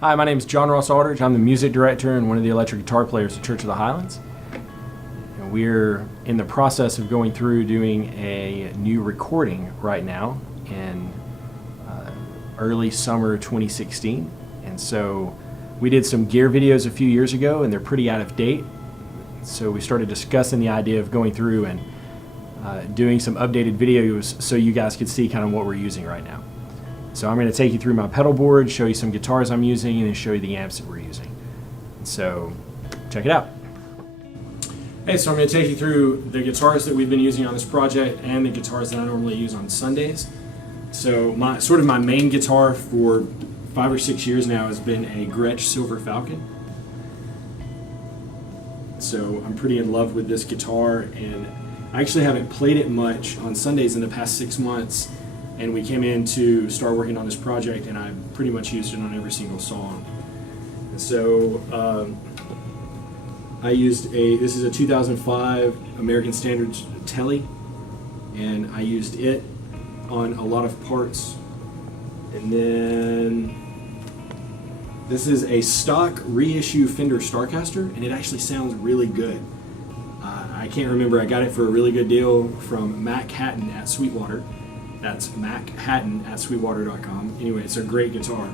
Hi, my name is John Ross Aldridge. I'm the music director and one of the electric guitar players at Church of the Highlands. And we're in the process of going through doing a new recording right now in early summer 2016. And so we did some gear videos a few years ago and they're pretty out of date. So we started discussing the idea of going through and doing some updated videos so you guys could see kind of what we're using right now. So I'm going to take you through my pedal board, show you some guitars I'm using, and then show you the amps that we're using. So check it out. Hey, so I'm going to take you through the guitars that we've been using on this project and the guitars that I normally use on Sundays. So my main guitar for 5 or 6 years now has been a Gretsch Silver Falcon. So I'm pretty in love with this guitar, and I actually haven't played it much on Sundays in the past 6 months. And we came in to start working on this project, and I pretty much used it on every single song. And so this is a 2005 American Standard Tele, and I used it on a lot of parts. And then this is a stock reissue Fender Starcaster, and it actually sounds really good. I can't remember, I got it for a really good deal from Mac Hatton at Sweetwater. That's Mac Hatton at Sweetwater.com. Anyway, it's a great guitar.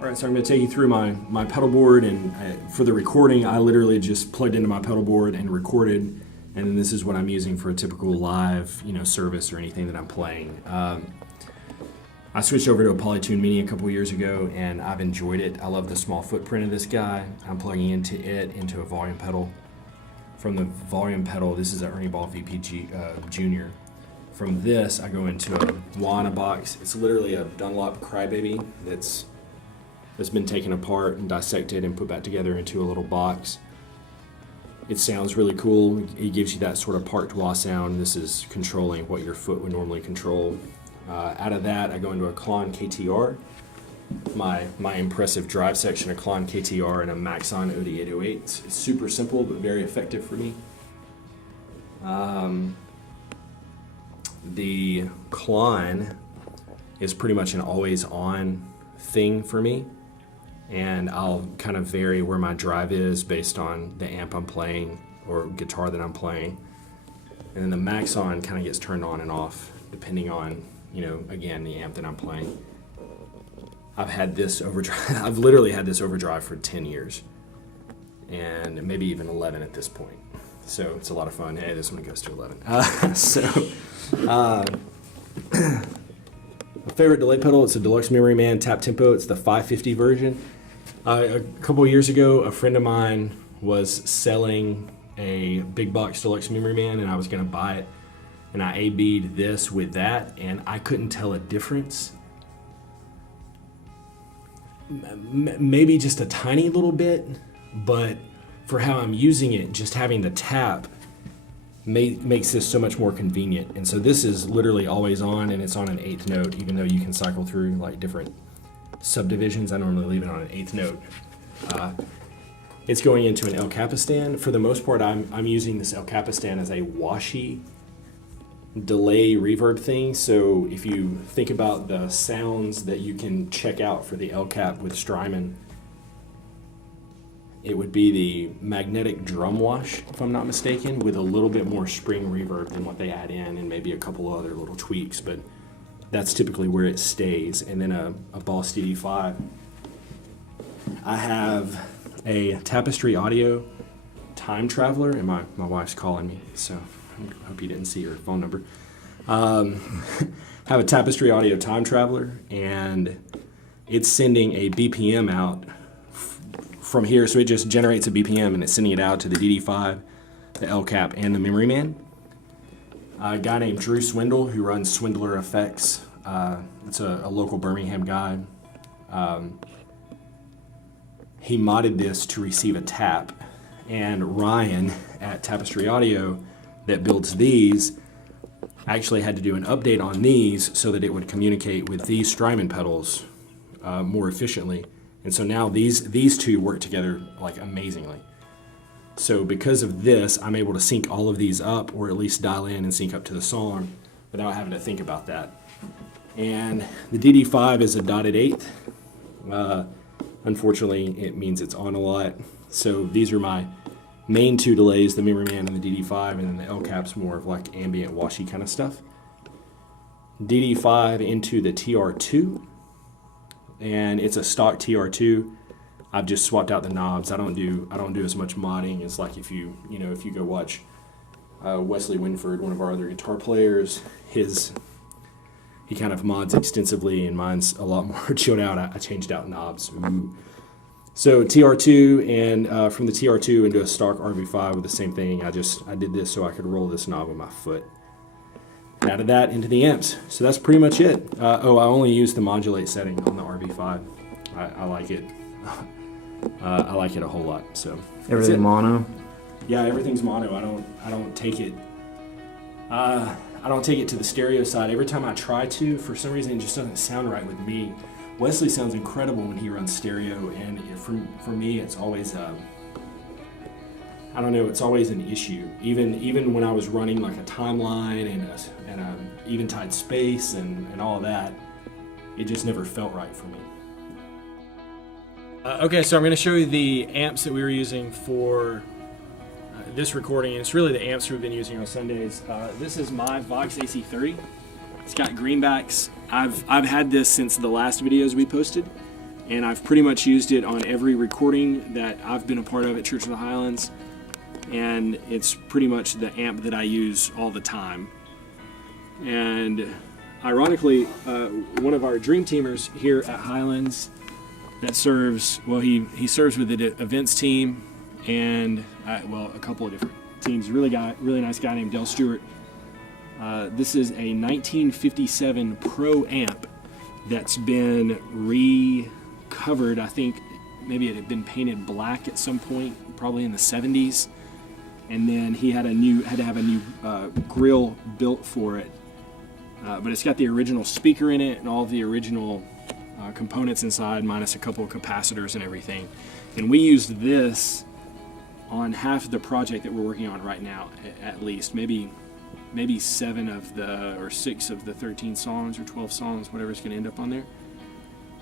All right, so I'm going to take you through my pedal board, and for the recording, I literally just plugged into my pedal board and recorded, and then this is what I'm using for a typical live, service or anything that I'm playing. I switched over to a Polytune Mini a couple years ago, and I've enjoyed it. I love the small footprint of this guy. I'm plugging into a volume pedal. From the volume pedal, this is an Ernie Ball VP Junior. From this, I go into a Wana box. It's literally a Dunlop Crybaby that's been taken apart and dissected and put back together into a little box. It sounds really cool. It gives you that sort of parked wah sound. This is controlling what your foot would normally control. Out of that, I go into a Klon KTR. My impressive drive section, a Klon KTR and a Maxon OD808. It's super simple, but very effective for me. The Klon is pretty much an always-on thing for me, and I'll kind of vary where my drive is based on the amp I'm playing or guitar that I'm playing. And then the Maxon kind of gets turned on and off depending on, again, the amp that I'm playing. I've had this overdrive. I've literally had this overdrive for 10 years, and maybe even 11 at this point. So it's a lot of fun. Hey, this one goes to 11. My favorite delay pedal, it's a Deluxe Memory Man Tap Tempo. It's the 550 version. A couple of years ago, a friend of mine was selling a big box Deluxe Memory Man, and I was going to buy it. And I A-B'd this with that, and I couldn't tell a difference. Maybe just a tiny little bit, but for how I'm using it, just having the tap makes this so much more convenient. And so this is literally always on, and it's on an 8th note, even though you can cycle through like different subdivisions. I normally leave it on an 8th note. It's going into an El Capistan. For the most part, I'm using this El Capistan as a washy delay reverb thing. So if you think about the sounds that you can check out for the El Cap with Strymon, it would be the magnetic drum wash, if I'm not mistaken, with a little bit more spring reverb than what they add in, and maybe a couple other little tweaks, but that's typically where it stays. And then a Boss DD5. I have a Tapestry Audio Time Traveler, and my wife's calling me, so I hope you didn't see her phone number. I have a Tapestry Audio Time Traveler, and it's sending a BPM out from here, so it just generates a BPM and it's sending it out to the DD5, the El Cap, and the Memory Man. A guy named Drew Swindle who runs Swindler Effects. It's a local Birmingham guy. He modded this to receive a tap, and Ryan at Tapestry Audio that builds these actually had to do an update on these so that it would communicate with these Strymon pedals more efficiently. And so now these two work together like amazingly. So because of this, I'm able to sync all of these up, or at least dial in and sync up to the song without having to think about that. And the DD5 is a dotted eighth. Unfortunately, it means it's on a lot. So these are my main two delays, the Memory Man and the DD5, and then the L cap's more of like ambient washy kind of stuff. DD5 into the TR2, and it's a stock TR2. I've just swapped out the knobs. I don't do as much modding as like if you go watch Wesley Winford, one of our other guitar players. He kind of mods extensively, and mine's a lot more chilled out. I changed out knobs. Ooh. So TR2, and from the TR2 into a stock RV5 with the same thing. I did this so I could roll this knob with my foot. And out of that into the amps. So that's pretty much it. I only use the modulate setting on the RV5. I like it. I like it a whole lot. So everything mono. Yeah, everything's mono. I don't take it. I don't take it to the stereo side. Every time I try to, for some reason, it just doesn't sound right with me. Wesley sounds incredible when he runs stereo, and for me, it's always I don't know. It's always an issue. Even when I was running like a timeline and a eventide space and all of that, it just never felt right for me. Okay, so I'm going to show you the amps that we were using for this recording. It's really the amps we've been using on Sundays. This is my Vox AC30. It's got greenbacks. I've had this since the last videos we posted, and I've pretty much used it on every recording that I've been a part of at Church of the Highlands, and it's pretty much the amp that I use all the time. And ironically, one of our dream teamers here at Highlands that serves, well, he serves with the events team and a couple of different teams. Really nice guy named Del Stewart. This is a 1957 Pro amp that's been recovered. I think maybe it had been painted black at some point, probably in the 70s, and then he had to have a new grill built for it. But it's got the original speaker in it and all the original components inside, minus a couple of capacitors and everything. And we used this on half of the project that we're working on right now, at least. Maybe 7 of or 6 of the 13 songs or 12 songs, whatever's going to end up on there.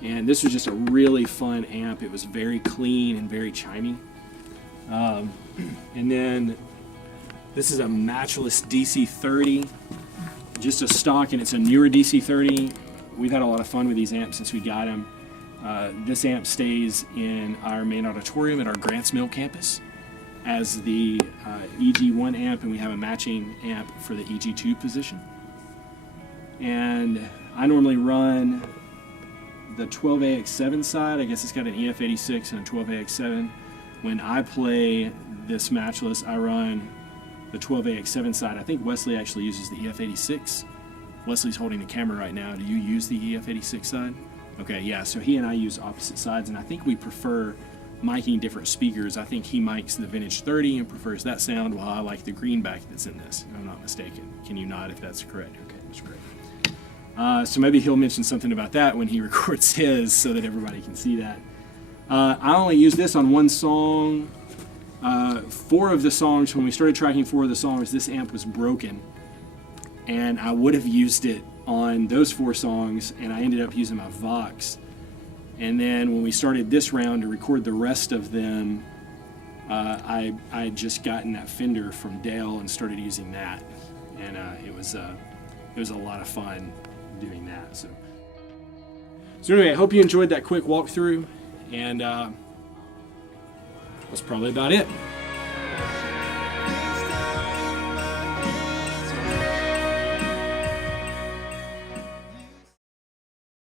And this was just a really fun amp. It was very clean and very chimey. And then this is a matchless DC30, just a stock, and it's a newer DC30. We've had a lot of fun with these amps since we got them. This amp stays in our main auditorium at our Grants Mill campus as the EG1 amp, and we have a matching amp for the EG2 position. And I normally run the 12AX7 side. I guess it's got an EF86 and a 12AX7. When I play this matchless, I run the 12AX7 side. I think Wesley actually uses the EF86. Wesley's holding the camera right now. Do you use the EF86 side? Okay, yeah, so he and I use opposite sides, and I think we prefer miking different speakers. I think he mics the Vintage 30 and prefers that sound, while I like the greenback that's in this, if I'm not mistaken. Can you nod if that's correct? Okay, that's great. So maybe he'll mention something about that when he records his, so that everybody can see that. I only use this on one song. 4 of the songs, when we started tracking 4 of the songs, this amp was broken, and I would have used it on those 4 songs, and I ended up using my Vox. And then when we started this round to record the rest of them, I had just gotten that Fender from Dale and started using that, and it was a lot of fun doing that. So anyway, I hope you enjoyed that quick walkthrough, and that's probably about it.